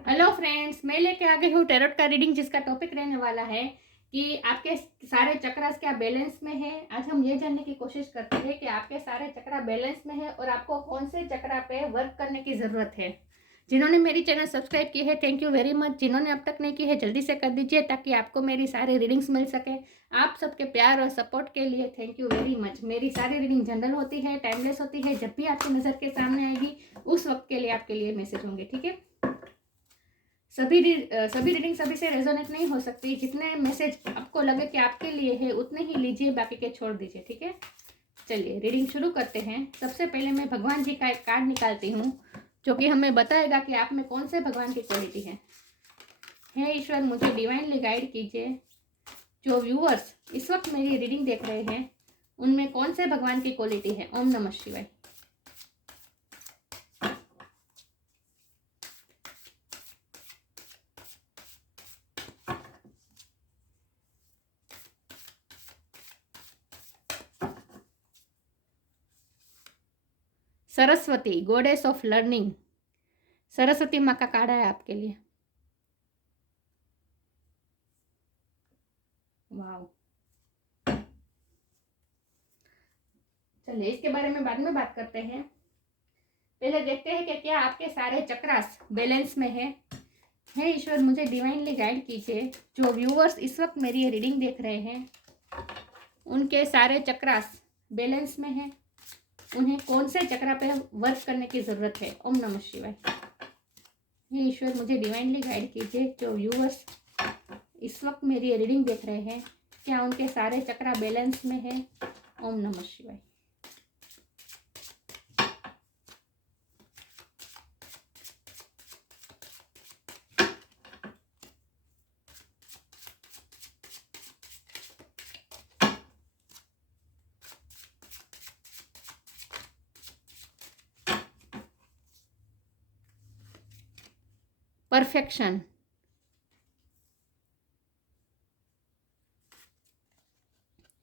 Hello friends, मैं लेके आ गई हूँ टैरोट का रीडिंग, जिसका टॉपिक रहने वाला है कि आपके सारे चक्रास क्या बैलेंस में है। आज हम ये जानने की कोशिश करते हैं कि आपके सारे चक्रा बैलेंस में है और आपको कौन से चक्रा पे वर्क करने की ज़रूरत है। जिन्होंने मेरी चैनल सब्सक्राइब की है, थैंक यू वेरी मच। जिन्होंने अब तक नहीं की है, जल्दी से कर दीजिए ताकि आपको मेरी सारी रीडिंग्स मिल सके। आप सबके प्यार और सपोर्ट के लिए थैंक यू वेरी मच। मेरी सारी रीडिंग जनरल होती है, टाइमलेस होती है। जब भी आपकी नज़र के सामने आएगी उस वक्त के लिए आपके लिए मैसेज होंगे, ठीक है। सभी रीडिंग सभी से रेजोनेट नहीं हो सकती। जितने मैसेज आपको लगे कि आपके लिए है उतने ही लीजिए, बाकी के छोड़ दीजिए, ठीक है। चलिए रीडिंग शुरू करते हैं। सबसे पहले मैं भगवान जी का एक कार्ड निकालती हूँ जो कि हमें बताएगा कि आप में कौन से भगवान की क्वालिटी है। हे ईश्वर, मुझे डिवाइनली गाइड कीजिए। जो व्यूअर्स इस वक्त मेरी रीडिंग देख रहे हैं उनमें कौन से भगवान की क्वालिटी है। ओम नमः शिवाय। Saraswati, goddess of learning. Saraswati माँ का कार्ड है आपके लिए। वाह। चलिए इसके बारे में बाद में बात करते हैं। पहले देखते हैं कि क्या आपके सारे चक्रास बैलेंस में है। हे ईश्वर, मुझे डिवाइनली गाइड कीजिए। जो व्यूअर्स इस वक्त मेरी रीडिंग देख रहे हैं उनके सारे चक्रास बैलेंस में है। उन्हें कौन से चक्रा पे वर्क करने की ज़रूरत है। ओम नमः शिवाय। हे ईश्वर, मुझे डिवाइनली गाइड कीजिए। जो व्यूअर्स इस वक्त मेरी रीडिंग देख रहे हैं क्या उनके सारे चक्रा बैलेंस में है। ओम नमः शिवाय। Perfection,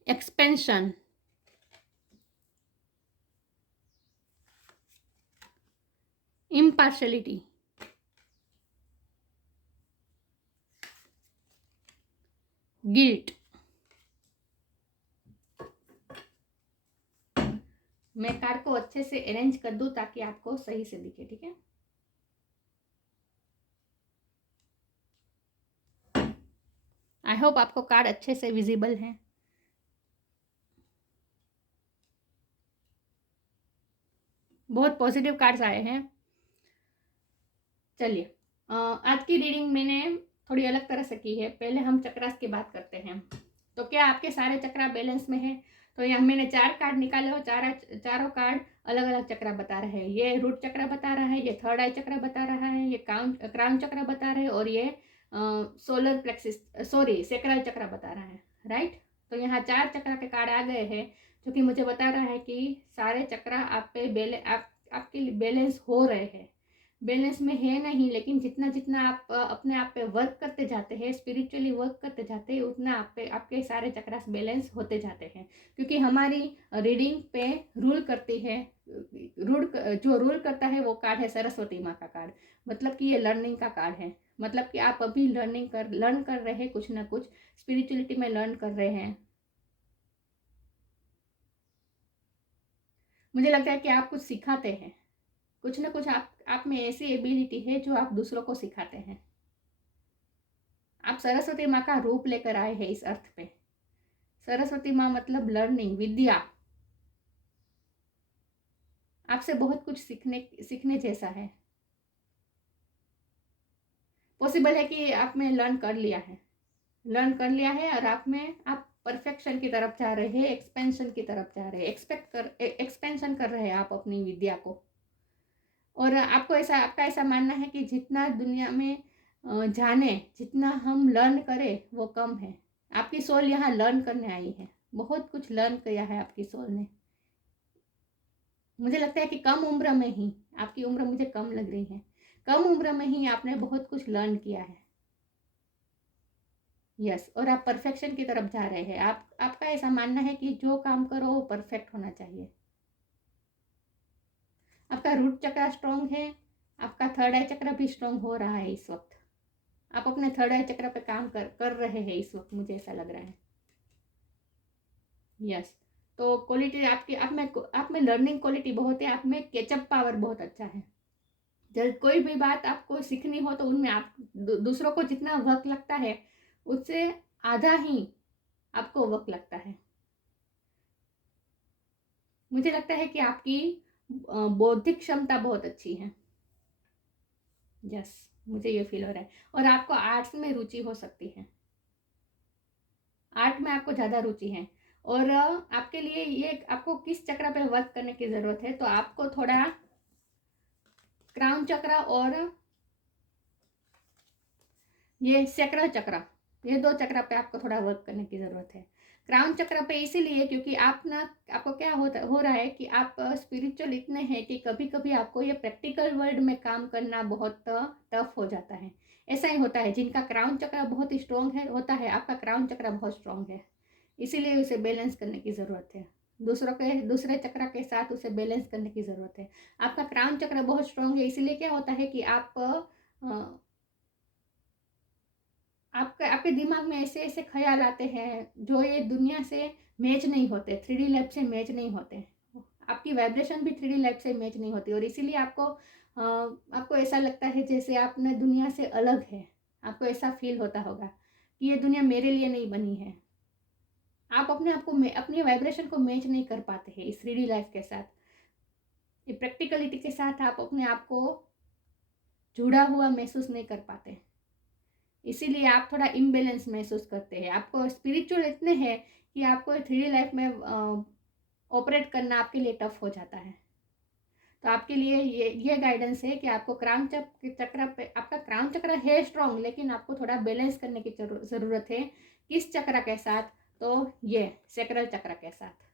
expansion, impartiality, guilt. मैं कार्ड को अच्छे से अरेंज कर दूं ताकि आपको सही से दिखे, ठीक है। आई होप आपको कार्ड अच्छे से विजिबल है। बहुत पॉजिटिव कार्ड्स आए हैं। चलिए आज की रीडिंग मैंने थोड़ी अलग तरह से की है। पहले हम चक्रास की बात करते हैं। तो क्या आपके सारे चक्रा बैलेंस में है। तो यहाँ मैंने 4 कार्ड निकाले हो। चारों कार्ड अलग अलग चक्रा बता रहे हैं। ये रूट चक्रा बता रहा है, ये थर्ड आई चक्रा बता रहा है, ये क्राउन चक्रा बता रहे हैं और ये सोलर प्लेक्सिस सेक्रल चक्रा बता रहा है, राइट। तो यहाँ 4 चक्रा के कार्ड आ गए हैं जो कि मुझे बता रहा है कि सारे चक्रा आप पे आपके बैलेंस हो रहे हैं। बैलेंस में है नहीं, लेकिन जितना जितना आप अपने आप पे वर्क करते जाते हैं, स्पिरिचुअली वर्क करते जाते हैं, उतना आप पे आपके सारे चक्रास बैलेंस होते जाते हैं। क्योंकि हमारी रीडिंग पे रूल करती है, जो रूल करता है वो कार्ड है सरस्वती माँ का कार्ड। मतलब कि ये लर्निंग का कार्ड है। मतलब कि आप अभी लर्न कर रहे हैं, कुछ ना कुछ स्पिरिचुअलिटी में लर्न कर रहे हैं। मुझे लगता है कि आप कुछ सिखाते हैं, कुछ ना कुछ आप में ऐसी एबिलिटी है जो आप दूसरों को सिखाते हैं। आप सरस्वती माँ का रूप लेकर आए हैं इस अर्थ पे। सरस्वती माँ मतलब लर्निंग, विद्या। आपसे बहुत कुछ सीखने जैसा है। पॉसिबल है कि आप में लर्न कर लिया है और आप परफेक्शन की तरफ जा रहे हैं, एक्सपेंशन की तरफ जा रहे हैं, एक्सपेंशन कर रहे हैं आप अपनी विद्या को। और आपका ऐसा मानना है कि जितना दुनिया में जाने, जितना हम लर्न करें वो कम है। आपकी सोल यहाँ लर्न करने आई है। बहुत कुछ लर्न किया है आपकी सोल ने। मुझे लगता है कि कम उम्र में ही, आपकी उम्र मुझे कम लग रही है, कम उम्र में ही आपने बहुत कुछ लर्न किया है। यस, और आप परफेक्शन की तरफ जा रहे हैं। आपका ऐसा मानना है कि जो काम करो वो परफेक्ट होना चाहिए। आपका रूट चक्र स्ट्रॉन्ग है, आपका थर्ड आई चक्र भी स्ट्रॉन्ग हो रहा है इस वक्त। आप अपने थर्ड आई चक्र पे काम कर रहे हैं इस वक्त, मुझे ऐसा लग रहा है। यस, तो क्वालिटी आपकी आप में लर्निंग क्वालिटी बहुत है, आप में कैचअप पावर बहुत अच्छा है। जब कोई भी बात आपको सीखनी हो तो उनमें आप दूसरों को जितना वक्त लगता है उससे आधा ही आपको वक्त लगता है। मुझे लगता है कि आपकी बौद्धिक क्षमता बहुत अच्छी है। यस, मुझे ये फील हो रहा है। और आपको आर्ट्स में रुचि हो सकती है, आर्ट में आपको ज़्यादा रुचि है। और आपके लिए ये आपको किस चक्र पे वर्क करने की ज़रूरत है, तो आपको थोड़ा क्राउन चक्र और ये सैक्रल चक्र, ये दो चक्र पे आपको थोड़ा वर्क करने की ज़रूरत है। क्राउन चक्र पे इसीलिए क्योंकि आपको क्या हो रहा है कि आप स्पिरिचुअल इतने हैं कि कभी कभी आपको ये प्रैक्टिकल वर्ल्ड में काम करना बहुत टफ हो जाता है। ऐसा ही होता है, जिनका क्राउन चक्र बहुत स्ट्रॉन्ग है होता है, आपका क्राउन चक्र बहुत स्ट्रॉन्ग है, इसीलिए उसे बैलेंस करने की ज़रूरत है। दूसरे चक्र के साथ उसे बैलेंस करने की ज़रूरत है। आपका क्राउन चक्र बहुत स्ट्रॉन्ग है, इसीलिए क्या होता है कि आपके दिमाग में ऐसे ऐसे ख्याल आते हैं जो ये दुनिया से मैच नहीं होते, 3D लाइफ से मैच नहीं होते। आपकी वाइब्रेशन भी 3D लाइफ से मैच नहीं होती, और इसीलिए आपको ऐसा लगता है जैसे आपने दुनिया से अलग है। आपको ऐसा फील होता होगा कि ये दुनिया मेरे लिए नहीं बनी है। आप अपनी वाइब्रेशन को मैच नहीं कर पाते हैं इस 3D लाइफ के साथ। ये प्रैक्टिकलिटी के साथ आप अपने आप को जुड़ा हुआ महसूस नहीं कर पाते, इसीलिए आप थोड़ा इम्बेलेंस महसूस करते हैं। आपको स्पिरिचुअल इतने हैं कि आपको 3D लाइफ में ऑपरेट करना आपके लिए टफ हो जाता है। तो आपके लिए ये गाइडेंस है कि आपको चक्र पे, आपका क्राउन चक्र है स्ट्रॉन्ग, लेकिन आपको थोड़ा बैलेंस करने की ज़रूरत है। किस चक्र के साथ, तो ये सैक्रल चक्र के साथ।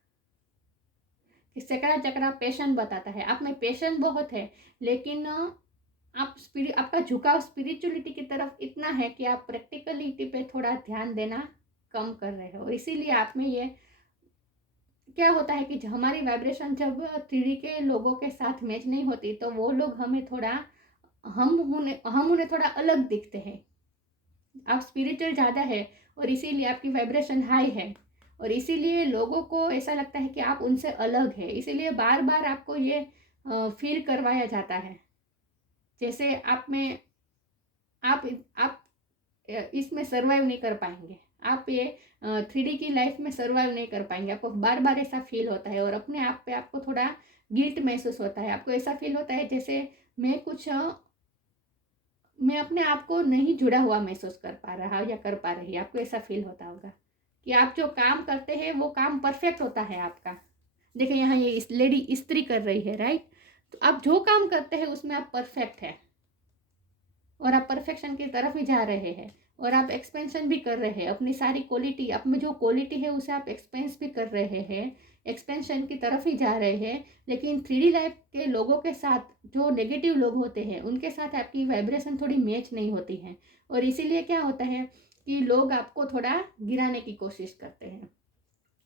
सैक्रल चक्र पैशन बताता है, आप में पैशन बहुत है, लेकिन आपका झुकाव स्पिरिचुअलिटी की तरफ इतना है कि आप प्रैक्टिकलिटी पे थोड़ा ध्यान देना कम कर रहे हो। इसीलिए आप में ये क्या होता है कि हमारी वाइब्रेशन जब 3D के लोगों के साथ मैच नहीं होती, तो वो लोग हमें थोड़ा हम उन्हें थोड़ा अलग दिखते हैं। आप स्पिरिचुअल ज़्यादा है और इसीलिए आपकी वाइब्रेशन हाई है, और इसीलिए लोगों को ऐसा लगता है कि आप उनसे अलग है। इसीलिए बार बार आपको ये फील करवाया जाता है जैसे आप इसमें सर्वाइव नहीं कर पाएंगे, आप ये 3D की लाइफ में सर्वाइव नहीं कर पाएंगे। आपको बार बार ऐसा फील होता है, और अपने आप पे आपको थोड़ा गिल्ट महसूस होता है। आपको ऐसा फील होता है जैसे मैं अपने आप को नहीं जुड़ा हुआ महसूस कर पा रहा या कर पा रही। आपको ऐसा फील होता होगा कि आप जो काम करते हैं वो काम परफेक्ट होता है आपका। देखिए यहाँ ये इस लेडी इस्त्री कर रही है, राइट? तो आप जो काम करते हैं उसमें आप परफेक्ट है, और आप परफेक्शन की तरफ ही जा रहे हैं, और आप एक्सपेंशन भी कर रहे हैं। अपनी सारी क्वालिटी, आप में जो क्वालिटी है उसे आप एक्सपेंस भी कर रहे हैं, एक्सपेंशन की तरफ ही जा रहे हैं। लेकिन 3D लाइफ के लोगों के साथ, जो नेगेटिव लोग होते हैं, उनके साथ आपकी वाइब्रेशन थोड़ी मैच नहीं होती है, और इसीलिए क्या होता है कि लोग आपको थोड़ा गिराने की कोशिश करते हैं।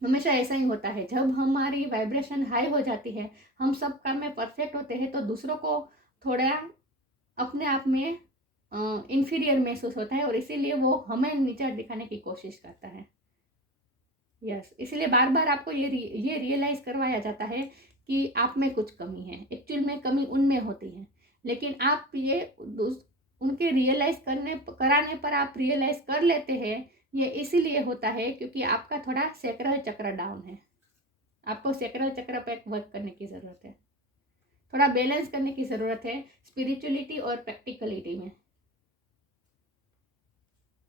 हमेशा ऐसा ही होता है, जब हमारी वाइब्रेशन हाई हो जाती है, हम सब काम में परफेक्ट होते हैं, तो दूसरों को थोड़ा अपने आप में इंफीरियर महसूस होता है, और इसीलिए वो हमें नीचा दिखाने की कोशिश करता है। यस, इसीलिए बार बार आपको ये रियलाइज करवाया जाता है कि आप में कुछ कमी है। एक्चुअल में कमी उनमें होती है, लेकिन आप ये उनके रियलाइज कराने पर आप रियलाइज कर लेते हैं। ये इसीलिए होता है क्योंकि आपका थोड़ा सैक्रल चक्र डाउन है। आपको सैक्रल चक्र पे वर्क करने की ज़रूरत है, थोड़ा बैलेंस करने की ज़रूरत है स्पिरिचुअलिटी और प्रैक्टिकलिटी में।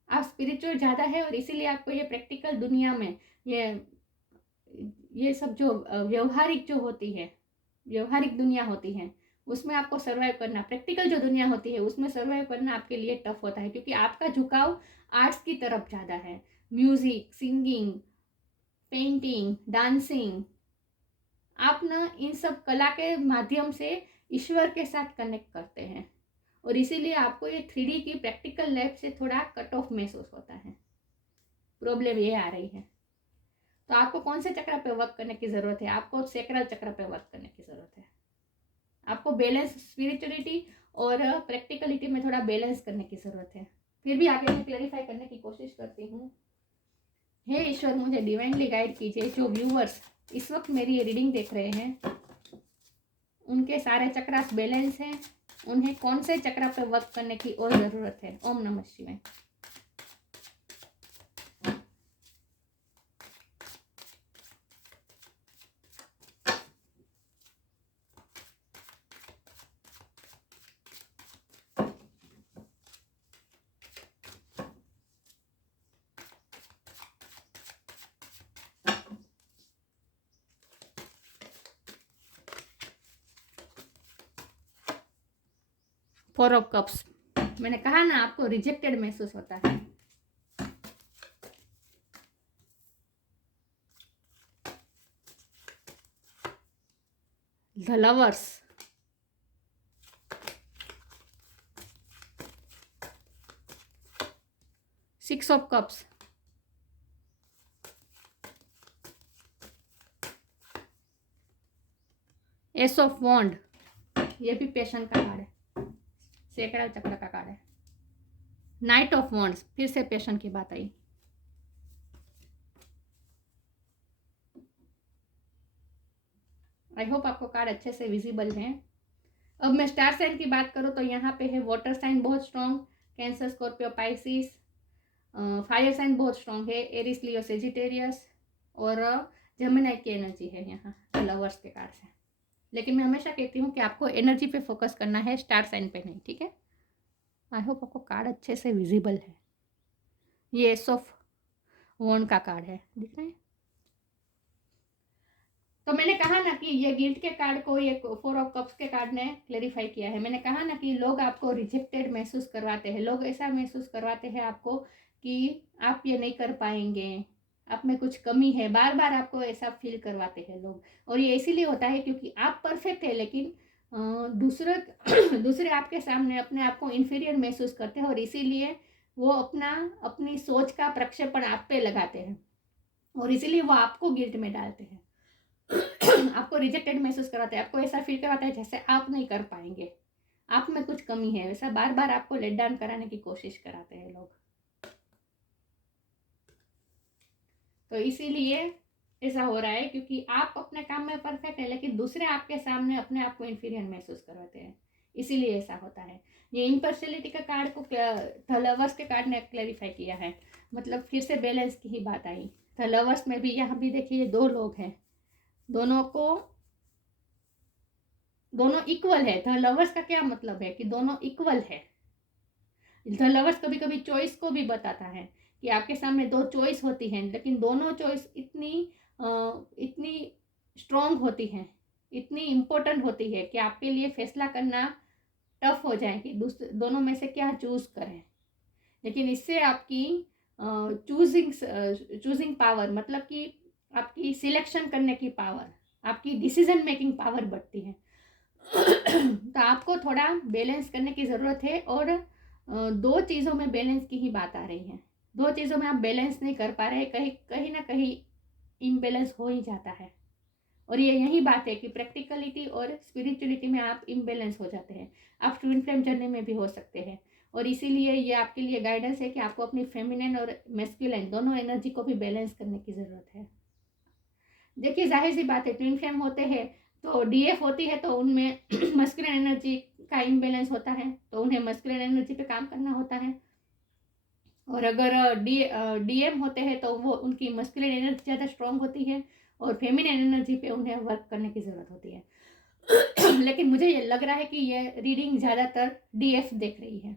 आप स्पिरिचुअल ज़्यादा है, और इसीलिए आपको ये प्रैक्टिकल दुनिया में ये सब जो व्यवहारिक जो होती है, व्यवहारिक दुनिया होती है, उसमें आपको सर्वाइव करना, प्रैक्टिकल जो दुनिया होती है उसमें सर्वाइव करना आपके लिए टफ होता है, क्योंकि आपका झुकाव आर्ट्स की तरफ ज़्यादा है। म्यूज़िक, सिंगिंग, पेंटिंग, डांसिंग, आप ना इन सब कला के माध्यम से ईश्वर के साथ कनेक्ट करते हैं, और इसीलिए आपको ये 3D की प्रैक्टिकल लाइफ से थोड़ा कट ऑफ महसूस होता है। प्रॉब्लम ये आ रही है। तो आपको कौन से चक्र पे वर्क करने की ज़रूरत है? आपको सैक्रल चक्र पे वर्क करने की ज़रूरत है। आपको बैलेंस स्पिरिचुअलिटी और प्रैक्टिकलिटी में थोड़ा बैलेंस करने की ज़रूरत है। फिर भी आगे मैं क्लैरिफाई करने की कोशिश करती हूँ। हे ईश्वर, मुझे डिवाइनली गाइड कीजिए। जो व्यूवर्स इस वक्त मेरी ये रीडिंग देख रहे हैं, उनके सारे चक्रास बैलेंस हैं, उन्हें कौन से चक्रा पे वर्क करने की और ज़रूरत है। ओम नमः शिवाय। फोर ऑफ कप्स, मैंने कहा ना आपको रिजेक्टेड महसूस होता है। The lovers, six of cups, ace of wands, ये भी पैशन का कार्ड है, सैकड़ा चक्र का कार्ड है। नाइट ऑफ वॉन्ड्स, फिर से पैशन की बात आई। आई होप आपको कार्ड अच्छे से विजिबल है। अब मैं स्टार साइन की बात करूँ तो यहाँ पे है वाटर साइन बहुत strong, Cancer, Scorpio, Pisces. Fire sign बहुत स्ट्रॉन्ग है, एरिस, लियो, सेजिटेरियस और जेमिनी की एनर्जी है यहाँ लवर्स के कार्ड से। लेकिन मैं हमेशा कहती हूँ कि आपको एनर्जी पे फोकस करना है, स्टार साइन पे नहीं, ठीक है। आई होप आपको कार्ड अच्छे से विजिबल है। ये एस ऑफ वॉन्ड का कार्ड है, दिख रहे हैं। तो मैंने कहा ना कि ये गिल्ट के कार्ड को ये फोर ऑफ कप्स के कार्ड ने क्लेरिफाई किया है। मैंने कहा ना कि लोग आपको रिजेक्टेड महसूस करवाते हैं, लोग ऐसा महसूस करवाते हैं आपको कि आप ये नहीं कर पाएंगे, आप में कुछ कमी है, बार बार आपको ऐसा फील करवाते हैं लोग। और ये इसीलिए होता है क्योंकि आप परफेक्ट है, लेकिन दूसरे दूसरे आपके सामने अपने आप को इन्फीरियर महसूस करते हैं और इसीलिए वो अपनी सोच का प्रक्षेपण आप पे लगाते हैं और इसीलिए वो आपको गिल्ट में डालते हैं, आपको रिजेक्टेड महसूस कराते हैं, आपको ऐसा फील करवाता है जैसे आप नहीं कर पाएंगे, आप में कुछ कमी है, वैसा बार बार आपको लेट डाउन कराने की कोशिश कराते हैं लोग। तो इसीलिए ऐसा हो रहा है क्योंकि आप अपने काम में परफेक्ट है, लेकिन दूसरे आपके सामने अपने आप को इन्फीरियर महसूस करवाते हैं, इसीलिए ऐसा होता है। ये इम्पर्शियलिटी का कार्ड को द लवर्स के कार्ड ने क्लैरिफाई किया है, मतलब फिर से बैलेंस की ही बात आई। द लवर्स में भी यहाँ भी देखिए दो लोग हैं, दोनों इक्वल है। द लवर्स का क्या मतलब है कि दोनों इक्वल है। द लवर्स कभी कभी चॉइस को भी बताता है कि आपके सामने दो चॉइस होती हैं, लेकिन दोनों चॉइस इतनी स्ट्रॉन्ग होती हैं, इतनी इम्पोर्टेंट होती है कि आपके लिए फैसला करना टफ हो जाए कि दोनों में से क्या चूज करें। लेकिन इससे आपकी चूजिंग पावर, मतलब कि आपकी सिलेक्शन करने की पावर, आपकी डिसीजन मेकिंग पावर बढ़ती है। तो आपको थोड़ा बैलेंस करने की ज़रूरत है और दो चीज़ों में बैलेंस की ही बात आ रही है। दो चीज़ों में आप बैलेंस नहीं कर पा रहे, कहीं ना कहीं इम्बैलेंस हो ही जाता है। और ये यही बात है कि प्रैक्टिकलिटी और स्पिरिचुअलिटी में आप इम्बैलेंस हो जाते हैं। आप ट्विन फ्लेम जर्नी में भी हो सकते हैं और इसीलिए ये आपके लिए गाइडेंस है कि आपको अपनी फेमिनिन और मैस्कुलिन दोनों एनर्जी को भी बैलेंस करने की ज़रूरत है। देखिए जाहिर सी बात है, ट्विन फ्लेम होते हैं तो डीएफ होती है तो उनमें मस्कुलिन एनर्जी का इम्बैलेंस होता है, तो उन्हें मस्कुलिन एनर्जी पे काम करना होता है। और अगर डीएम होते हैं तो वो उनकी मस्कुलिन एनर्जी ज़्यादा स्ट्रांग होती है और फेमिनिन एनर्जी पे उन्हें वर्क करने की ज़रूरत होती है। लेकिन मुझे ये लग रहा है कि ये रीडिंग ज़्यादातर डीएफ देख रही है।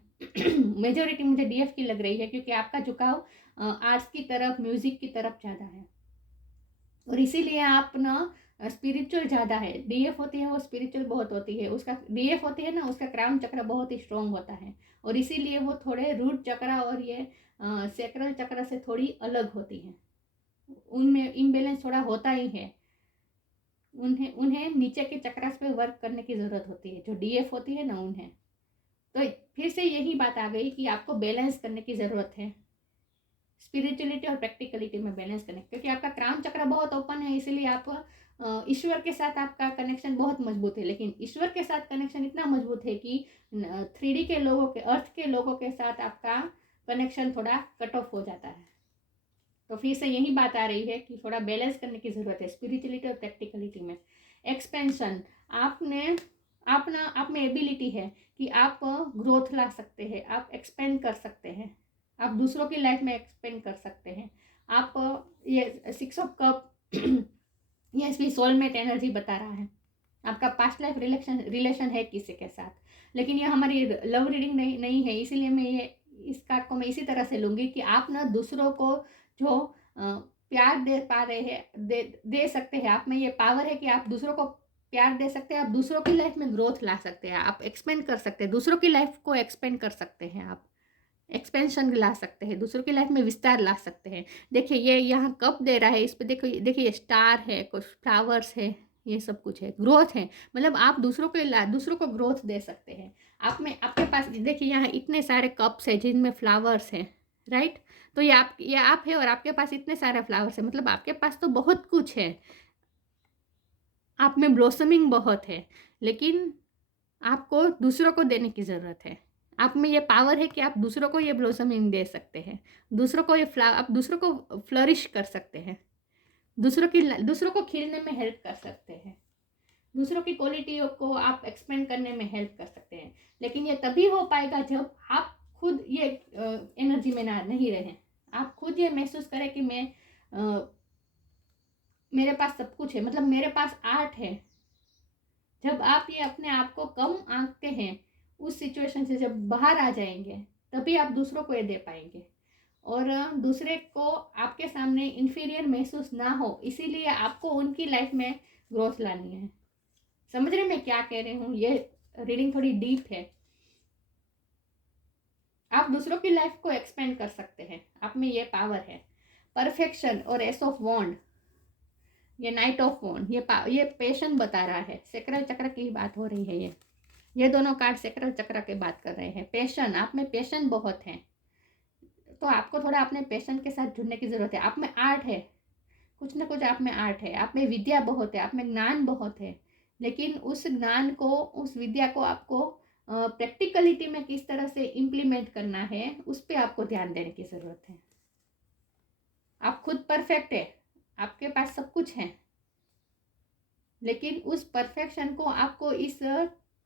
मेजोरिटी मुझे डीएफ की लग रही है क्योंकि आपका झुकाव आर्ट्स की तरफ, म्यूजिक की तरफ ज़्यादा है और इसीलिए आप ना स्पिरिचुअल ज़्यादा है। डीएफ होती है वो स्पिरिचुअल बहुत होती है, उसका डीएफ होती है ना, उसका क्राउन चक्र बहुत ही स्ट्रॉन्ग होता है और इसीलिए वो थोड़े रूट चक्र और ये सैक्रल चक्र से थोड़ी अलग होती है, उनमें इम्बैलेंस थोड़ा होता ही है। उन्हें नीचे के चक्रास पे वर्क करने की ज़रूरत होती है, जो डीएफ होती है ना उन्हें। तो फिर से यही बात आ गई कि आपको बैलेंस करने की ज़रूरत है, स्पिरिचुअलिटी और प्रैक्टिकलिटी में बैलेंस करने, क्योंकि आपका क्राउन चक्र बहुत ओपन है, इसीलिए आप ईश्वर के साथ आपका कनेक्शन बहुत मजबूत है, लेकिन ईश्वर के साथ कनेक्शन इतना मजबूत है कि 3D के लोगों के, अर्थ के लोगों के साथ आपका कनेक्शन थोड़ा कट ऑफ हो जाता है। तो फिर से यही बात आ रही है कि थोड़ा बैलेंस करने की ज़रूरत है स्पिरिचुअलिटी और प्रैक्टिकलिटी में। एक्सपेंशन, आप में एबिलिटी है कि आप ग्रोथ ला सकते हैं, आप एक्सपेंड कर सकते हैं, आप दूसरों की लाइफ में एक्सपेंड कर सकते हैं। आप ये 6 ऑफ कप ये इसकी सोलमेट एनर्जी बता रहा है। आपका पास्ट लाइफ रिलेशन है किसी के साथ, लेकिन ये हमारी लव रीडिंग नहीं है, इसीलिए मैं ये इस कार्ड को मैं इसी तरह से लूँगी कि आप ना दूसरों को जो प्यार दे पा रहे हैं, दे सकते हैं। आप में ये पावर है कि आप दूसरों को प्यार दे सकते हैं, आप दूसरों की लाइफ में ग्रोथ ला सकते हैं, आप एक्सपेंड कर सकते हैं, दूसरों की लाइफ को एक्सपेंड कर सकते हैं, आप एक्सपेंशन ला सकते हैं, दूसरों की लाइफ में विस्तार ला सकते हैं। देखिए ये यहाँ कप दे रहा है, इस पर देखो, देखिए ये स्टार है, कुछ फ्लावर्स है, ये सब कुछ है, ग्रोथ है। मतलब आप दूसरों को ग्रोथ दे सकते हैं। आपके पास देखिए यहाँ इतने सारे कप्स है जिनमें फ्लावर्स है, राइट। तो ये आप है और आपके पास इतने सारे फ्लावर्स है, मतलब आपके पास तो बहुत कुछ है, आप में ब्लॉसमिंग बहुत है, लेकिन आपको दूसरों को देने की ज़रूरत है। आप में ये पावर है कि आप दूसरों को ये ब्लॉसमिंग दे सकते हैं, आप दूसरों को फ्लरिश कर सकते हैं, दूसरों को खिलने में हेल्प कर सकते हैं, दूसरों की क्वालिटियों को आप एक्सपेंड करने में हेल्प कर सकते हैं। लेकिन ये तभी हो पाएगा जब आप खुद ये एनर्जी में नहीं रहें, आप खुद ये महसूस करें कि मेरे पास सब कुछ है, मतलब मेरे पास आर्ट है। जब आप ये अपने आप को कम आंकते हैं, उस सिचुएशन से जब बाहर आ जाएंगे, तभी आप दूसरों को ये दे पाएंगे। और दूसरे को आपके सामने इन्फीरियर महसूस ना हो, इसीलिए आपको उनकी लाइफ में ग्रोथ लानी है। समझ रहे मैं क्या कह रही हूँ? ये रीडिंग थोड़ी डीप है। आप दूसरों की लाइफ को एक्सपेंड कर सकते हैं, आप में ये पावर है। परफेक्शन और एस ऑफ वॉन्ड, ये नाइट ऑफ वॉन्ड, ये पेशन बता रहा है। सैक्रल चक्र की बात हो रही है। ये दोनों कार्ड सैक्रल चक्र की बात कर रहे हैं। पेशन, आप में पेशन बहुत है, तो आपको थोड़ा अपने पेशन के साथ जुड़ने की ज़रूरत है। आप में आर्ट है, कुछ ना कुछ आप में आर्ट है, आप में विद्या बहुत है, आप में ज्ञान बहुत है, लेकिन उस ज्ञान को, उस विद्या को आपको प्रैक्टिकलिटी में किस तरह से इम्प्लीमेंट करना है, उस पर आपको ध्यान देने की ज़रूरत है। आप खुद परफेक्ट है, आपके पास सब कुछ है, लेकिन उस परफेक्शन को आपको इस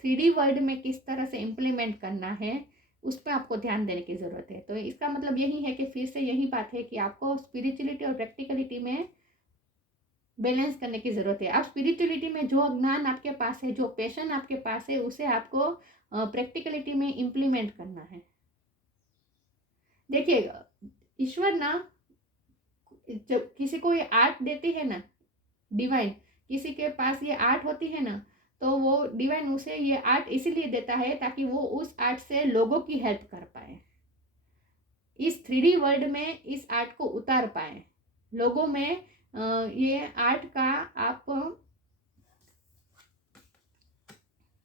3D वर्ल्ड में किस तरह से इम्प्लीमेंट करना है, उस पर आपको ध्यान देने की ज़रूरत है। तो इसका मतलब यही है कि फिर से यही बात है कि आपको स्पिरिचुअलिटी और प्रैक्टिकलिटी में बैलेंस करने की ज़रूरत है। आप स्पिरिचुअलिटी में जो ज्ञान आपके पास है, जो पैशन आपके पास है, उसे आपको प्रैक्टिकलिटी में इम्प्लीमेंट करना है। देखिए ईश्वर ना, जब किसी को ये आर्ट देती है ना, डिवाइन किसी के पास ये आर्ट होती है ना, तो वो डिवाइन उसे ये आर्ट इसीलिए देता है ताकि वो उस आर्ट से लोगों की हेल्प कर पाए, इस 3D वर्ल्ड में इस आर्ट को उतार पाए, लोगों में ये आर्ट का आप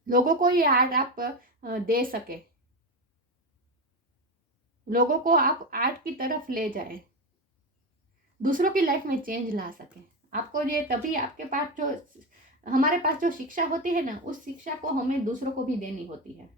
लोगों को ये आर्ट आप दे सके, लोगों को आप आर्ट की तरफ ले जाए, दूसरों की लाइफ में चेंज ला सके। आपको ये तभी, आपके पास जो, हमारे पास जो शिक्षा होती है ना, उस शिक्षा को हमें दूसरों को भी देनी होती है।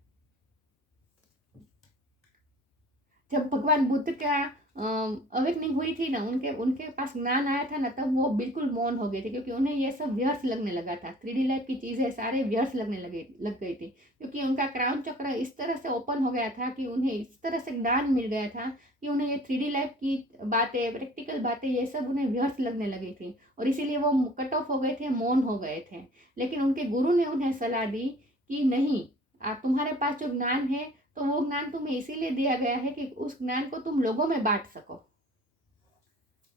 जब भगवान बुद्ध का अवेकनिंग हुई थी ना, उनके पास ज्ञान आया था ना, तब वो बिल्कुल मौन हो गए थे, क्योंकि उन्हें ये सब व्यर्थ लगने लगा था। 3D लाइफ की चीज़ें सारे व्यर्थ लग गई थी, क्योंकि उनका क्राउन चक्र इस तरह से ओपन हो गया था कि उन्हें इस तरह से ज्ञान मिल गया था कि उन्हें ये 3D लाइफ की बातें, प्रैक्टिकल बातें, ये सब उन्हें व्यर्थ लगने लगी थी, और इसीलिए वो कट ऑफ हो गए थे, मौन हो गए थे। लेकिन उनके गुरु ने उन्हें सलाह दी कि नहीं, आप, तुम्हारे पास जो ज्ञान है, तो वो ज्ञान तुम्हें इसीलिए दिया गया है कि उस ज्ञान को तुम लोगों में बांट सको।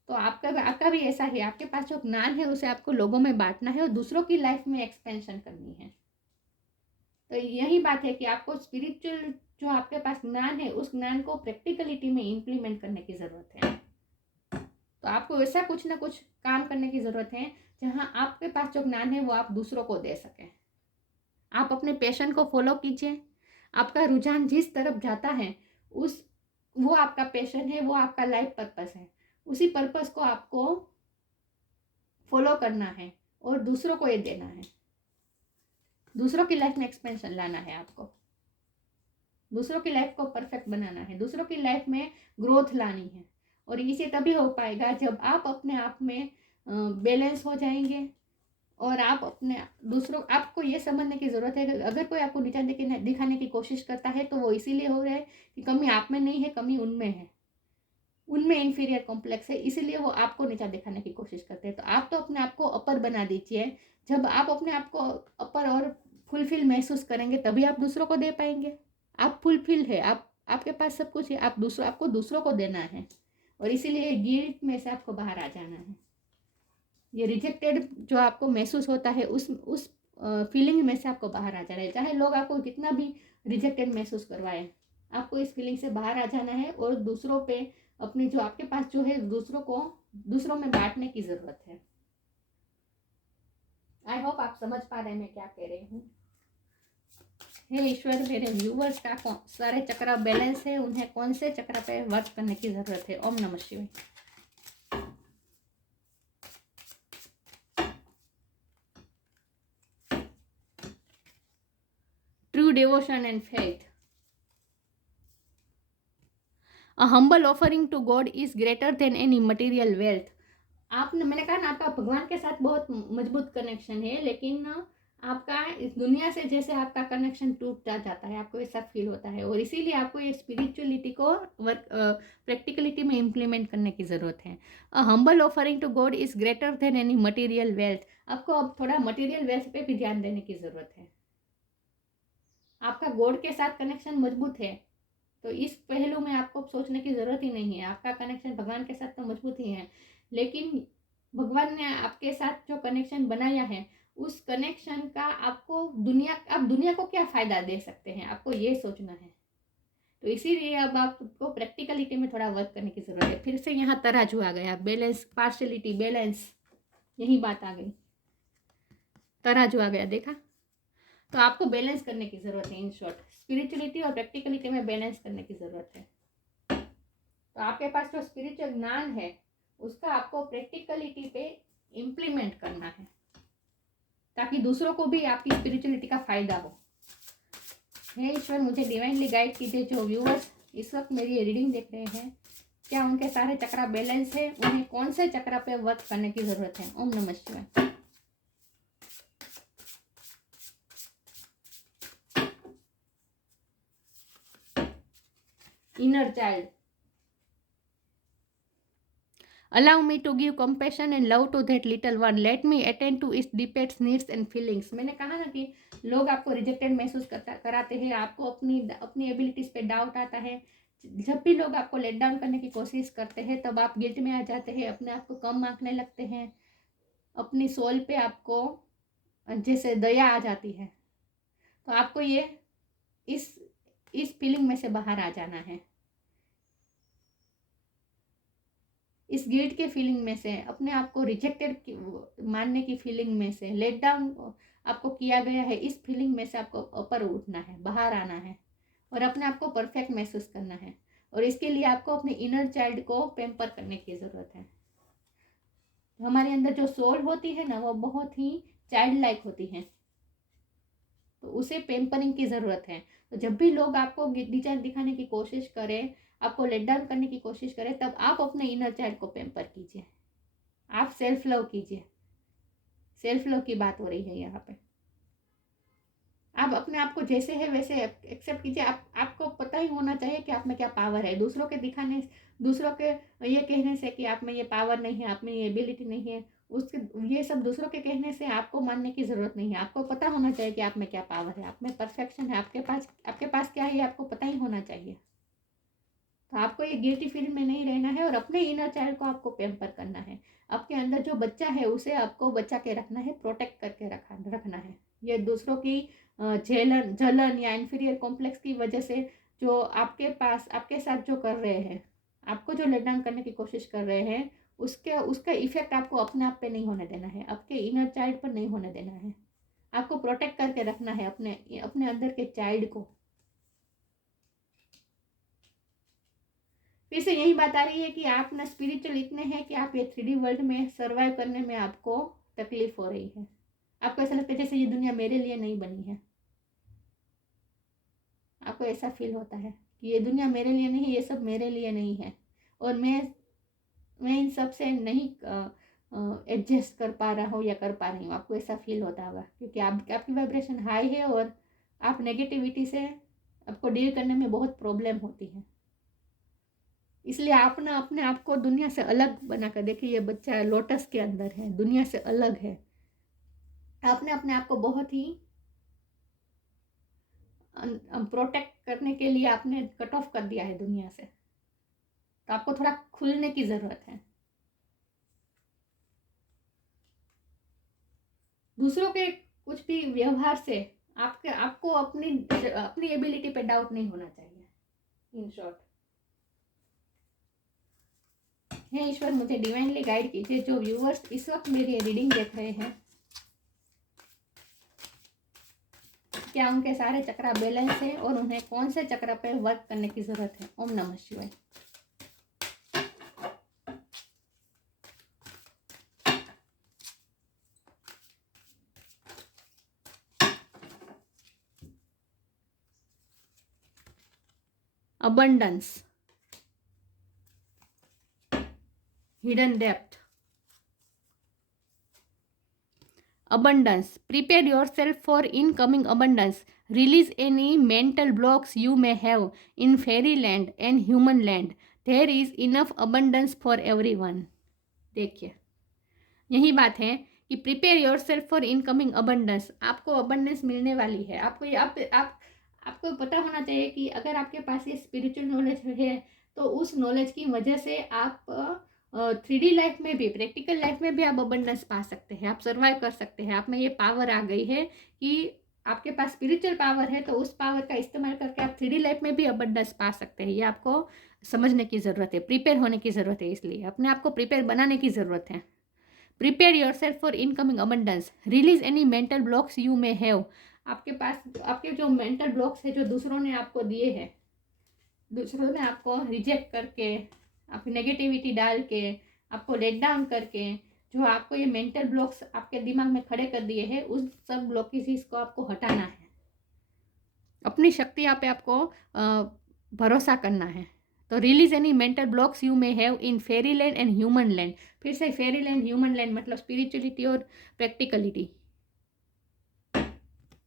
तो आपका भी ऐसा है, आपके पास जो ज्ञान है उसे आपको लोगों में बांटना है और दूसरों की लाइफ में एक्सपेंशन करनी है। तो यही बात है कि आपको स्पिरिचुअल जो आपके पास ज्ञान है, उस ज्ञान को प्रैक्टिकलिटी में इम्प्लीमेंट करने की ज़रूरत है। तो आपको ऐसा कुछ ना कुछ काम करने की ज़रूरत है जहाँ आपके पास जो ज्ञान है वो आप दूसरों को दे सकें। आप अपने पैशन को फॉलो कीजिए, आपका रुझान जिस तरफ जाता है वो आपका पैशन है, वो आपका लाइफ पर्पस है, उसी पर्पस को आपको फॉलो करना है, और दूसरों को ये देना है। दूसरों की लाइफ में एक्सपेंशन लाना है आपको, दूसरों की लाइफ को परफेक्ट बनाना है, दूसरों की लाइफ में ग्रोथ लानी है। और इसे तभी हो पाएगा जब आप अपने आप में बैलेंस हो जाएंगे और आप अपने दूसरों, आपको ये समझने की ज़रूरत है कि अगर कोई आपको नीचा दिखाने की कोशिश करता है तो वो इसीलिए हो रहा है कि कमी आप में नहीं है, कमी उनमें है, उनमें इन्फीरियर कॉम्प्लेक्स है, इसीलिए वो आपको नीचा दिखाने की कोशिश करते हैं। तो आप तो अपने आप को अपर बना दीजिए। जब आप अपने आप को अपर और फुलफिल महसूस करेंगे तभी आप दूसरों को दे पाएंगे। आप फुलफिल है, आपके पास सब कुछ है, आपको दूसरों को देना है। और इसीलिए गिल्ट में से आपको बाहर आ जाना है। ये रिजेक्टेड जो आपको महसूस होता है उस फीलिंग में से आपको बाहर आ जाना है। चाहे लोग आपको कितना भी रिजेक्टेड महसूस करवाए, आपको इस फीलिंग से बाहर आ जाना है और दूसरों पे अपने जो आपके पास जो है दूसरों में बांटने की जरूरत है। आई होप आप समझ पा रहे हैं मैं क्या कह रही हूँ। हे ईश्वर, मेरे व्यूवर्स का सारे चक्र बैलेंस है, उन्हें कौन से चक्र पे वर्क करने की जरूरत है। ओम नमः शिवाय। True devotion and faith. A humble offering to God is greater than any material wealth. आपने, मैंने कहा ना, आपका भगवान के साथ बहुत मजबूत कनेक्शन है, लेकिन आपका इस दुनिया से जैसे आपका कनेक्शन टूटता जाता है, आपको ऐसा फील होता है। और इसीलिए आपको ये स्पिरिचुअलिटी को प्रैक्टिकलिटी में इम्प्लीमेंट करने की ज़रूरत है। A humble offering to God is greater than any material wealth. आपको अब थोड़ा मटेरियल वेल्थ पे भी ध्यान देने की ज़रूरत है। आपका गॉड के साथ कनेक्शन मजबूत है तो इस पहलू में आपको सोचने की ज़रूरत ही नहीं है। आपका कनेक्शन भगवान के साथ तो मजबूत ही है, लेकिन भगवान ने आपके साथ जो कनेक्शन बनाया है उस कनेक्शन का आप दुनिया को क्या फ़ायदा दे सकते हैं, आपको ये सोचना है। तो इसीलिए अब आपको प्रैक्टिकलिटी में थोड़ा वर्क करने की ज़रूरत है। फिर से यहाँ तराजू आ गया, बैलेंस, पार्शलिटी, बैलेंस, यही बात आ गई, तराजू आ गया, देखा। तो आपको बैलेंस करने की ज़रूरत है। इन शॉर्ट, स्पिरिचुअलिटी और प्रैक्टिकलिटी में बैलेंस करने की ज़रूरत है। तो आपके पास जो स्पिरिचुअल ज्ञान है उसका आपको प्रैक्टिकलिटी पे इम्प्लीमेंट करना है ताकि दूसरों को भी आपकी स्पिरिचुअलिटी का फायदा हो। हे ईश्वर, मुझे डिवाइनली गाइड कीजिए। जो व्यूअर्स इस वक्त मेरी रीडिंग देख रहे हैं, क्या उनके सारे चक्रा बैलेंस है, उन्हें कौन से चक्रा पे वर्क करने की जरूरत है। ओम नमः शिवाय। Inner child, allow me to give compassion and love to that little one, let me attend to its deepest needs and feelings। मैंने कहा ना कि लोग आपको रिजेक्टेड महसूस कराते हैं, आपको अपनी एबिलिटीज पे डाउट आता है। जब भी लोग आपको लेट डाउन करने की कोशिश करते हैं तब आप गिल्ट में आ जाते हैं, अपने आप को कम आंकने लगते हैं, अपनी सोल पे आपको जैसे दया आ जाती है। तो आपको ये इस फीलिंग में से बाहर आ जाना है, इस गिल्ट के फीलिंग में से, अपने आप को रिजेक्टेड मानने की फीलिंग में से, लेट डाउन आपको किया गया है, इस फीलिंग में से आपको ऊपर उठना है, बाहर आना है और अपने आप को परफेक्ट महसूस करना है। और इसके लिए आपको अपने इनर चाइल्ड को पेम्पर करने की ज़रूरत है। हमारे अंदर जो सोल होती है ना, वो बहुत ही चाइल्ड लाइक होती है, तो उसे पेम्परिंग की ज़रूरत है। तो जब भी लोग आपको नीचा दिखाने की कोशिश करें, आपको लेट डाउन करने की कोशिश करें, तब आप अपने इनर चाइल्ड को पेम्पर कीजिए, आप सेल्फ लव कीजिए। सेल्फ लव की बात हो रही है यहाँ पे। आप अपने आप को जैसे है वैसे एक्सेप्ट कीजिए। आपको पता ही होना चाहिए कि आप में क्या पावर है। दूसरों के ये कहने से कि आप में ये पावर नहीं है, आप में ये एबिलिटी नहीं है, ये सब दूसरों के कहने से आपको मानने की ज़रूरत नहीं है। आपको पता होना चाहिए कि आप में क्या पावर है, आप में परफेक्शन है, आपके पास क्या है, आपको पता ही होना चाहिए। तो आपको ये गिल्टी फीलिंग में नहीं रहना है और अपने इनर चाइल्ड को आपको पेम्पर करना है। आपके अंदर जो बच्चा है उसे आपको बचा के रखना है, प्रोटेक्ट करके रखना है। ये दूसरों की जलन या इन्फीरियर कॉम्प्लेक्स की वजह से जो आपके साथ जो कर रहे हैं, आपको जो लेट डाउन करने की कोशिश कर रहे हैं, उसका इफेक्ट आपको अपने आप पे नहीं होने देना है, आपके इनर चाइल्ड पर नहीं होने देना है। आपको प्रोटेक्ट करके रखना है अपने अंदर के चाइल्ड को। फिर से यही बात आ रही है कि आप ना स्पिरिचुअल इतने हैं कि आप ये 3D वर्ल्ड में सर्वाइव करने में आपको तकलीफ हो रही है, आपको ऐसा लगता है जैसे ये दुनिया मेरे लिए नहीं बनी है, आपको ऐसा फील होता है कि ये दुनिया मेरे लिए नहीं, ये सब मेरे लिए नहीं है, और मैं इन सब से नहीं एडजस्ट कर पा रहा हूँ या कर पा रही हूँ, आपको ऐसा फील होता होगा क्योंकि आपकी वाइब्रेशन हाई है और आप नेगेटिविटी से आपको डील करने में बहुत प्रॉब्लम होती है। इसलिए आप ना अपने आप को दुनिया से अलग बनाकर देखिए, ये बच्चा लोटस के अंदर है, दुनिया से अलग है, आपने अपने आप को बहुत ही प्रोटेक्ट करने के लिए आपने कट ऑफ कर दिया है दुनिया से, तो आपको थोड़ा खुलने की ज़रूरत है। दूसरों के कुछ भी व्यवहार से आपको अपनी एबिलिटी पे डाउट नहीं होना चाहिए। इन शॉर्ट, हे ईश्वर मुझे डिवाइनली गाइड कीजिए, जो व्यूअर्स इस वक्त मेरी रीडिंग देख रहे हैं, क्या उनके सारे चक्रा बैलेंस है और उन्हें कौन से चक्र पे वर्क करने की जरूरत है। ओम नमः शिवाय। abundance, hidden depth, abundance, prepare yourself for incoming abundance, release any mental blocks you may have in fairyland and human land, there is enough abundance for everyone। देखिए यही बात है कि prepare your self for incoming abundance, आपको abundance मिलने वाली है। आपको पता होना चाहिए कि अगर आपके पास ये स्पिरिचुअल नॉलेज है तो उस नॉलेज की वजह से आप 3D लाइफ में भी, प्रैक्टिकल लाइफ में भी आप अबंडेंस पा सकते हैं, आप सर्वाइव कर सकते हैं। आप में ये पावर आ गई है कि आपके पास स्पिरिचुअल पावर है, तो उस पावर का इस्तेमाल करके आप 3D लाइफ में भी अबंडेंस पा सकते हैं। ये आपको समझने की ज़रूरत है, प्रिपेयर होने की ज़रूरत है, इसलिए अपने आप को प्रिपेयर बनाने की ज़रूरत है। Prepare your self for incoming abundance, release any mental blocks you may have. आपके पास आपके जो मेंटल ब्लॉक्स है जो दूसरों ने आपको दिए हैं, दूसरों ने आपको रिजेक्ट करके, आपकी नेगेटिविटी डाल के, आपको लेट डाउन करके, जो आपको ये मेंटल ब्लॉक्स आपके दिमाग में खड़े कर दिए हैं, उस सब ब्लॉकेजेस को आपको हटाना है। अपनी शक्तियाँ पे आपको भरोसा करना है। तो release any mental blocks you may have in Pheri land and human land. फिर से फेरी लैंड, ह्यूमन लैंड मतलब स्पिरिचुअलिटी और प्रैक्टिकलिटी।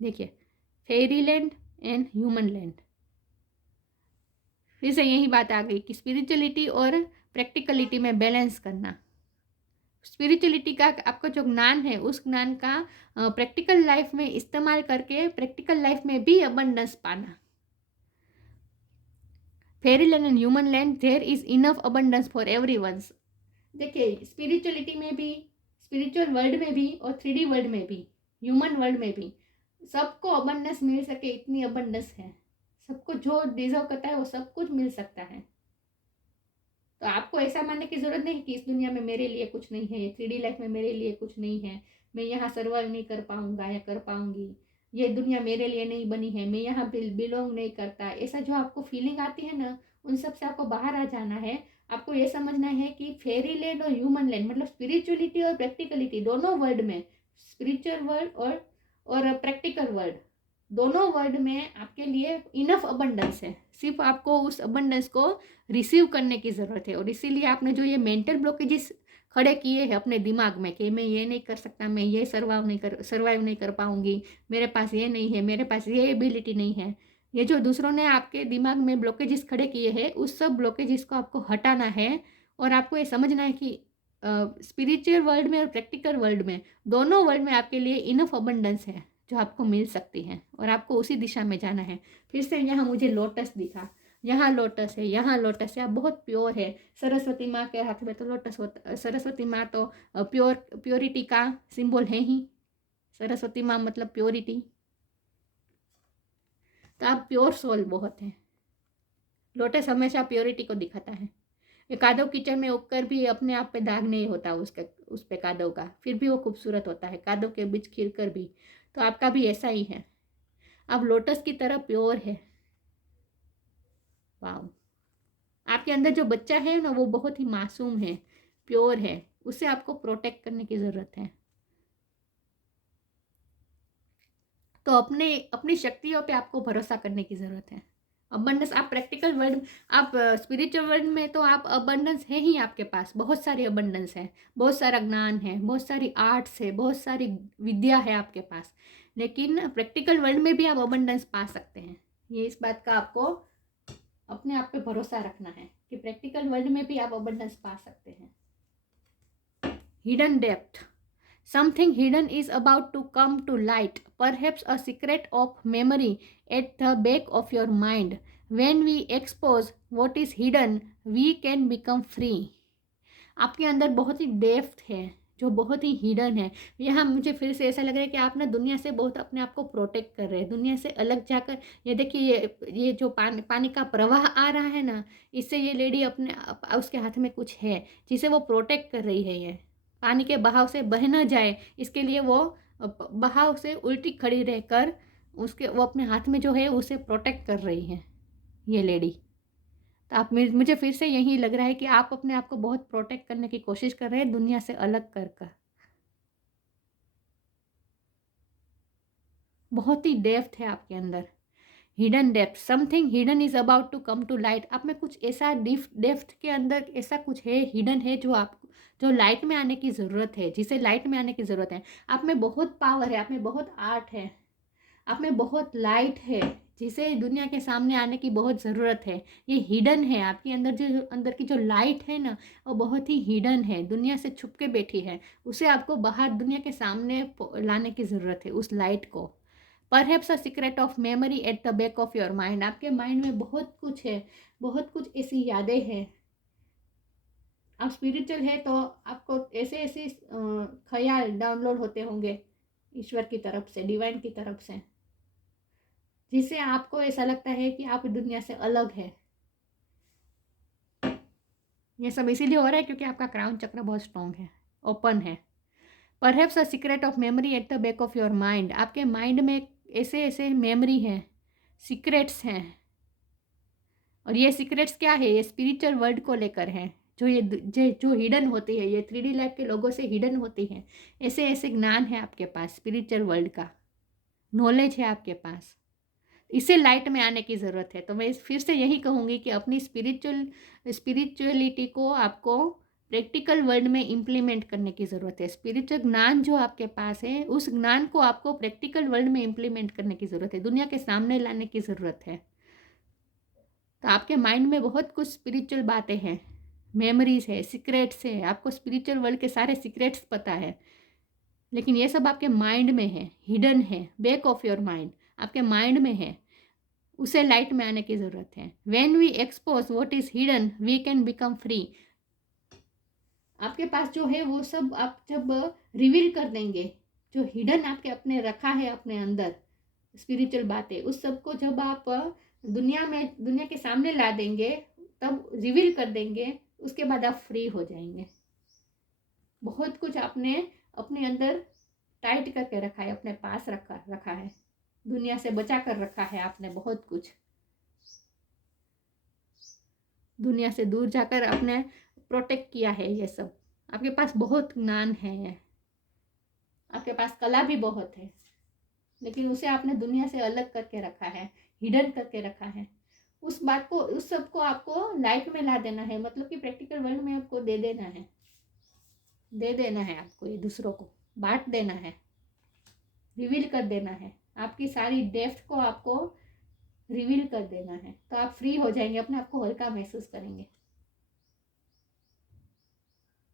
देखिए फेरी लैंड एंड ह्यूमन लैंड, फिर से यही बात आ गई कि स्पिरिचुअलिटी और प्रैक्टिकलिटी में बैलेंस करना। स्पिरिचुअलिटी का आपका जो ज्ञान है, उस ज्ञान का प्रैक्टिकल लाइफ में इस्तेमाल करके प्रैक्टिकल लाइफ में भी अबंडेंस पाना। Fairyland and human land, there is enough abundance for everyone. देखिए स्पिरिचुअलिटी में भी, स्पिरिचुअल वर्ल्ड में भी और 3D वर्ल्ड में भी, ह्यूमन वर्ल्ड में भी सबको अबंडेंस मिल सके, इतनी अबंडेंस है। सबको जो डिजर्व करता है वो सब कुछ मिल सकता है। तो आपको ऐसा मानने की जरूरत नहीं कि इस दुनिया में मेरे लिए कुछ नहीं है, ये 3D लाइफ में मेरे लिए कुछ नहीं है, मैं यहाँ सर्वाइव नहीं कर पाऊंगा या कर पाऊंगी, ये दुनिया मेरे लिए नहीं बनी है, मैं यहाँ बिलोंग नहीं करता। ऐसा जो आपको फीलिंग आती है ना, उन सब से आपको बाहर आ जाना है। आपको ये समझना है कि फेरी लैंड और ह्यूमन लैंड मतलब स्पिरिचुअलिटी और प्रैक्टिकलिटी दोनों वर्ल्ड में, स्पिरिचुअल वर्ल्ड और प्रैक्टिकल वर्ल्ड, दोनों वर्ल्ड में आपके लिए इनफ अबंडेंस है। सिर्फ आपको उस अबंडेंस को रिसीव करने की ज़रूरत है। और इसीलिए आपने जो ये मेंटल ब्लॉकेजेस खड़े किए हैं अपने दिमाग में कि मैं ये नहीं कर सकता, मैं ये सर्वाइव नहीं कर पाऊंगी, मेरे पास ये नहीं है, मेरे पास ये एबिलिटी नहीं है, ये जो दूसरों ने आपके दिमाग में ब्लॉकेजेस खड़े किए हैं, उस सब ब्लॉकेजेस को आपको हटाना है। और आपको ये समझना है कि स्पिरिचुअल वर्ल्ड में और प्रैक्टिकल वर्ल्ड में, दोनों वर्ल्ड में आपके लिए इनफ अबंडेंस है जो आपको मिल सकती है, और आपको उसी दिशा में जाना है। फिर से यहाँ मुझे लोटस दिखा, यहाँ लोटस है, यहाँ लोटस है, आप बहुत प्योर है। सरस्वती माँ के हाथ में तो लोटस होता, सरस्वती माँ तो प्योरिटी का सिंबल है ही। सरस्वती माँ मतलब प्योरिटी, तो आप प्योर सोल बहुत हैं। लोटस हमेशा प्योरिटी को दिखाता है। ये कादव किचन में उगकर भी अपने आप पे दाग नहीं होता उस पे कादव का, फिर भी वो खूबसूरत होता है, कादव के बीच खिलकर भी। तो आपका भी ऐसा ही है, आप लोटस की तरह प्योर है। वाह, आपके अंदर जो बच्चा है ना, वो बहुत ही मासूम है, प्योर है, उसे आपको प्रोटेक्ट करने की ज़रूरत है। तो अपने अपनी शक्तियों पे आपको भरोसा करने की ज़रूरत है। अबंडेंस आप प्रैक्टिकल वर्ल्ड, आप स्पिरिचुअल वर्ल्ड में तो आप अबंडेंस है ही आपके पास, बहुत सारी अबंडेंस है, बहुत सारा ज्ञान है, बहुत सारी आर्ट्स है, बहुत सारी विद्या है आपके पास। लेकिन प्रैक्टिकल वर्ल्ड में भी आप अबंडेंस पा सकते हैं। ये इस बात का आपको अपने आप पे भरोसा रखना है कि प्रैक्टिकल वर्ल्ड में भी आप अबंडेंस पा सकते हैं। Hidden depth, something hidden is about to come to light, perhaps a secret of memory at the back of your mind. When we expose what is hidden, we can become free. आपके अंदर बहुत ही depth है जो बहुत ही hidden है। यहाँ मुझे फिर से ऐसा लग रहा है कि आप ना दुनिया से बहुत अपने आप को प्रोटेक्ट कर रहे हैं, दुनिया से अलग जाकर। ये देखिए, ये जो पानी का प्रवाह आ रहा है ना, इससे ये लेडी अपने उसके हाथ में कुछ है जिसे वो प्रोटेक्ट कर रही है। ये पानी के बहाव से बह न जाए, इसके लिए वो बहाव से उल्टी खड़ी रहकर वो अपने हाथ में जो है उसे प्रोटेक्ट कर रही है ये लेडी। तो आप मुझे फिर से यही लग रहा है कि आप अपने आप को बहुत प्रोटेक्ट करने की कोशिश कर रहे हैं दुनिया से अलग कर। बहुत ही डेप्थ है आपके अंदर, hidden depth. Something hidden is about to come to light. आप में कुछ ऐसा डेप्थ के अंदर ऐसा कुछ है, हिडन है, जो लाइट में आने की ज़रूरत है, जिसे लाइट में आने की ज़रूरत है। आप में बहुत पावर है, आप में बहुत आर्ट है, आप में बहुत लाइट है, जिसे दुनिया के सामने आने की बहुत ज़रूरत है। ये हिडन है आपके अंदर, जो अंदर की जो लाइट है ना, वो बहुत ही हिडन है, दुनिया से छुप के बैठी है। उसे आपको बाहर दुनिया के सामने लाने की ज़रूरत है, उस लाइट को। Perhaps a secret of memory at the back of your mind. आपके माइंड में बहुत कुछ है, बहुत कुछ ऐसी यादें हैं। आप स्पिरिचुअल है तो आपको ऐसे ऐसे ख्याल डाउनलोड होते होंगे ईश्वर की तरफ से, डिवाइन की तरफ से, जिससे आपको ऐसा लगता है कि आप दुनिया से अलग है। ये सब इसीलिए हो रहा है क्योंकि आपका क्राउन चक्र बहुत स्ट्रॉन्ग है, ओपन है। Perhaps a secret of memory at the back of your mind. आपके माइंड में ऐसे ऐसे मेमोरी हैं, सीक्रेट्स हैं, और ये सीक्रेट्स क्या है, ये स्पिरिचुअल वर्ल्ड को लेकर है, जो हिडन होती है, ये 3D लाइफ के लोगों से हिडन होती है। ऐसे ऐसे ज्ञान है आपके पास, स्पिरिचुअल वर्ल्ड का नॉलेज है आपके पास, इसे लाइट में आने की ज़रूरत है। तो मैं फिर से यही कहूँगी कि अपनी स्पिरिचुअलिटी को आपको प्रैक्टिकल वर्ल्ड में इम्प्लीमेंट करने की ज़रूरत है। स्पिरिचुअल ज्ञान जो आपके पास है, उस ज्ञान को आपको प्रैक्टिकल वर्ल्ड में इम्प्लीमेंट करने की ज़रूरत है, दुनिया के सामने लाने की ज़रूरत है। तो आपके माइंड में बहुत कुछ स्पिरिचुअल बातें हैं, मेमोरीज है, सीक्रेट्स है, आपको स्पिरिचुअल वर्ल्ड के सारे सीक्रेट्स पता है, लेकिन ये सब आपके माइंड में है, हिडन है, बैक ऑफ योर माइंड, आपके माइंड में है। उसे लाइट में आने की ज़रूरत है। When we expose what is hidden, we can become free. आपके पास जो है वो सब आप जब रिवील कर देंगे, जो हिडन आपके अपने रखा है अपने अंदर स्पिरिचुअल बातें, उस सब को जब आप दुनिया के सामने ला देंगे, तब रिवील कर देंगे, उसके बाद आप फ्री हो जाएंगे। बहुत कुछ आपने अपने अंदर टाइट करके रखा है, अपने पास रखा है, दुनिया से बचा कर रखा है आपने। बहुत कुछ दुनिया से दूर जाकर आपने प्रोटेक्ट किया है। ये सब आपके पास बहुत ज्ञान है, आपके पास कला भी बहुत है, लेकिन उसे आपने दुनिया से अलग करके रखा है, हिडन करके रखा है। उस बात को, उस सब को आपको लाइट में ला देना है, मतलब कि प्रैक्टिकल वर्ल्ड में आपको दे देना है आपको, ये दूसरों को बांट देना है, रिवील कर देना है, आपकी सारी डेप्थ को आपको रिवील कर देना है। तो आप फ्री हो जाएंगे, अपने आप को हल्का महसूस करेंगे।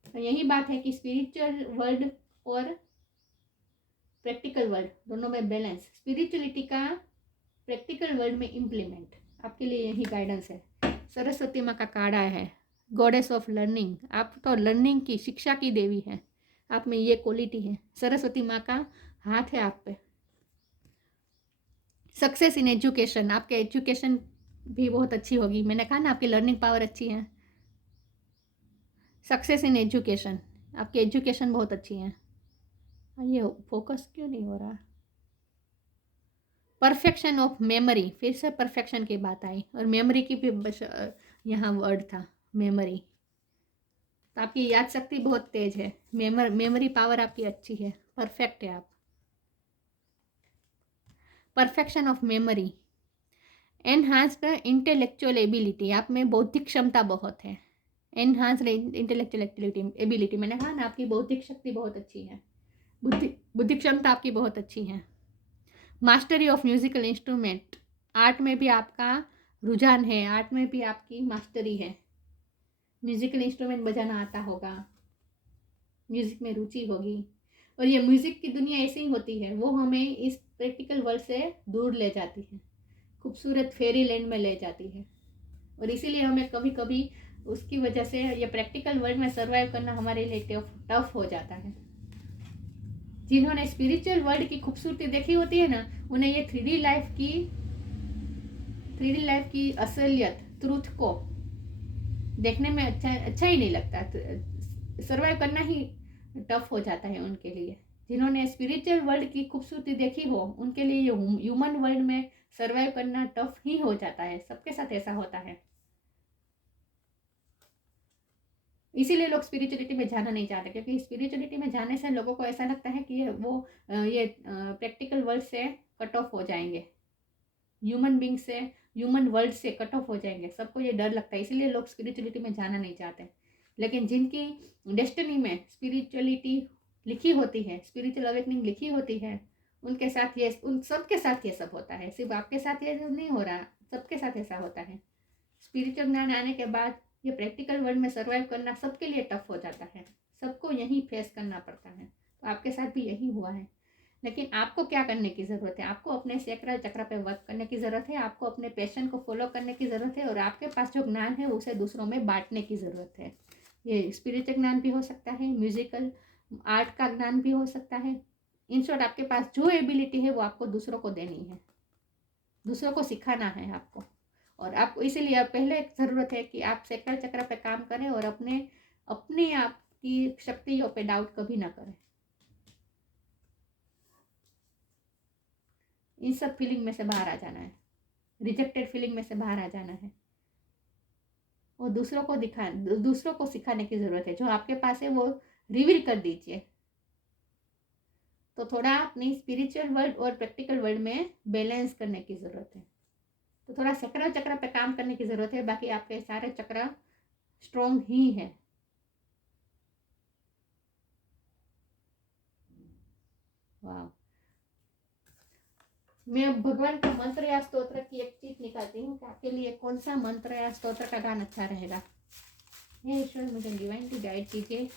तो यही बात है कि स्पिरिचुअल वर्ल्ड और प्रैक्टिकल वर्ल्ड दोनों में बैलेंस, स्पिरिचुअलिटी का प्रैक्टिकल वर्ल्ड में इम्प्लीमेंट, आपके लिए यही गाइडेंस है। सरस्वती माँ का काढ़ा है, गॉडेस ऑफ लर्निंग। आप तो लर्निंग की, शिक्षा की देवी है, आप में ये क्वालिटी है, सरस्वती माँ का हाथ है आप पे। सक्सेस इन एजुकेशन, आपके एजुकेशन भी बहुत अच्छी होगी, मैंने कहा ना आपकी लर्निंग पावर अच्छी है। सक्सेस इन एजुकेशन, आपकी एजुकेशन बहुत अच्छी है। ये फोकस क्यों नहीं हो रहा। परफेक्शन ऑफ मेमोरी, फिर से परफेक्शन की बात आई, और मेमोरी की भी यहाँ वर्ड था, मेमोरी। तो आपकी याद शक्ति बहुत तेज है, मेमोरी पावर आपकी अच्छी है, परफेक्ट है आप। Perfection of memory, enhanced intellectual ability, आप में बौद्धिक क्षमता बहुत है। एनहांस्ड इंटेलेक्चुअल एबिलिटी, मैंने कहा ना आपकी बौद्धिक शक्ति बहुत अच्छी है, बुद्धि क्षमता आपकी बहुत अच्छी है। Mastery of musical instrument, art में भी आपका रुझान है, आर्ट में भी आपकी मास्टरी है, म्यूजिकल इंस्ट्रूमेंट बजाना आता होगा, म्यूजिक में रुचि होगी। और ये म्यूजिक की दुनिया ऐसी ही होती है, वो हमें इस प्रैक्टिकल वर्ल्ड से दूर ले जाती है, खूबसूरत फेरी लैंड में ले जाती है। और इसीलिए हमें कभी कभी उसकी वजह से ये प्रैक्टिकल वर्ल्ड में सर्वाइव करना हमारे लिए टफ हो जाता है। जिन्होंने स्पिरिचुअल वर्ल्ड की खूबसूरती देखी होती है ना, उन्हें ये 3D लाइफ की असलियत, ट्रूथ को देखने में अच्छा ही नहीं लगता, सर्वाइव करना ही टफ हो जाता है उनके लिए। जिन्होंने स्पिरिचुअल वर्ल्ड की खूबसूरती देखी हो, उनके लिए ह्यूमन वर्ल्ड में सर्वाइव करना टफ ही हो जाता है। सबके साथ ऐसा होता है, इसीलिए लोग स्पिरिचुअलिटी में जाना नहीं चाहते, क्योंकि स्पिरिचुअलिटी में जाने से लोगों को ऐसा लगता है कि ये प्रैक्टिकल वर्ल्ड से कट ऑफ हो जाएंगे, ह्यूमन बींग से, ह्यूमन वर्ल्ड से कट ऑफ हो जाएंगे। सबको ये डर लगता है, इसीलिए लोग स्पिरिचुअलिटी में जाना नहीं चाहते। लेकिन जिनकी डेस्टिनी में स्पिरिचुअलिटी लिखी होती है, स्पिरिचुअल अवेकनिंग लिखी होती है, उनके साथ ये, उन सबके साथ ये सब होता है। सिर्फ आपके साथ ये नहीं हो रहा, सबके साथ ऐसा होता है। स्पिरिचुअल ज्ञान आने के बाद ये प्रैक्टिकल वर्ल्ड में सर्वाइव करना सबके लिए टफ हो जाता है, सबको यही फेस करना पड़ता है। तो आपके साथ भी यही हुआ है। लेकिन आपको क्या करने की ज़रूरत है? आपको अपने सैक्रल चक्र पे वर्क करने की ज़रूरत है, आपको अपने पैशन को फॉलो करने की ज़रूरत है, और आपके पास जो ज्ञान है उसे दूसरों में बांटने की ज़रूरत है। ये स्पिरिचुअल ज्ञान भी हो सकता है, म्यूजिकल आर्ट का ज्ञान भी हो सकता है। इन शॉर्ट, आपके पास जो एबिलिटी है वो आपको दूसरों को देनी है, दूसरों को सिखाना है आपको। और आपको इसीलिए पहले ज़रूरत है कि आप सैक्रल चक्र पे काम करें और अपने आप की शक्तियों पे डाउट कभी ना करें। इन सब फीलिंग में से बाहर आ जाना है, रिजेक्टेड फीलिंग में से बाहर आ जाना है, और दूसरों को सिखाने की ज़रूरत है। जो आपके पास है वो रिवील कर दीजिए। तो थोड़ा अपनी स्पिरिचुअल वर्ल्ड और प्रैक्टिकल वर्ल्ड में बैलेंस करने की ज़रूरत है। तो थोड़ा सैक्रल चक्र पे काम करने की ज़रूरत है, बाकी आपके सारे चक्र स्ट्रॉन्ग ही है। वाह, मैं भगवान का मंत्र या स्तोत्र की एक चीज निकालती हूँ कि आपके लिए कौन सा मंत्र या स्तोत्र का गान अच्छा रहेगा। हे ईश्वर, मुझे डिवाइनली गाइड कीजिए,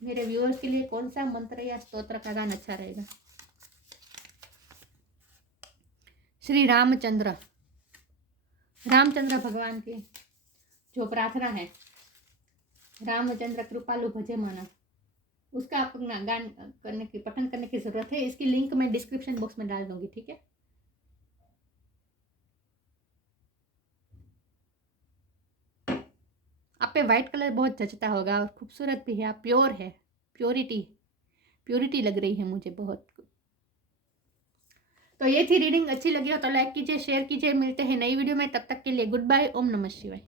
मेरे व्यूअर्स के लिए कौन सा मंत्र या स्तोत्र का गान अच्छा रहेगा। श्री रामचंद्र भगवान की जो प्रार्थना है, रामचंद्र कृपालु भजे मन, उसका आपको गान करने की, पठन करने की जरूरत है। इसकी लिंक मैं डिस्क्रिप्शन बॉक्स में डाल दूंगी, ठीक है। आप पे व्हाइट कलर बहुत जचता होगा और खूबसूरत भी है, आप प्योर है, प्योरिटी लग रही है मुझे बहुत। तो ये थी रीडिंग, अच्छी लगी हो तो लाइक कीजिए, शेयर कीजिए। मिलते हैं नई वीडियो में, तब तक के लिए गुड बाय। ओम नमः शिवाय।